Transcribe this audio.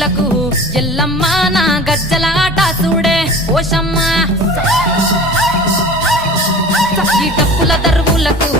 దరువులకు ఎల్లమ్మ నా గజ్జల ఆట చూడే ఓషమ్మ ఈ డప్పుల దరువులకు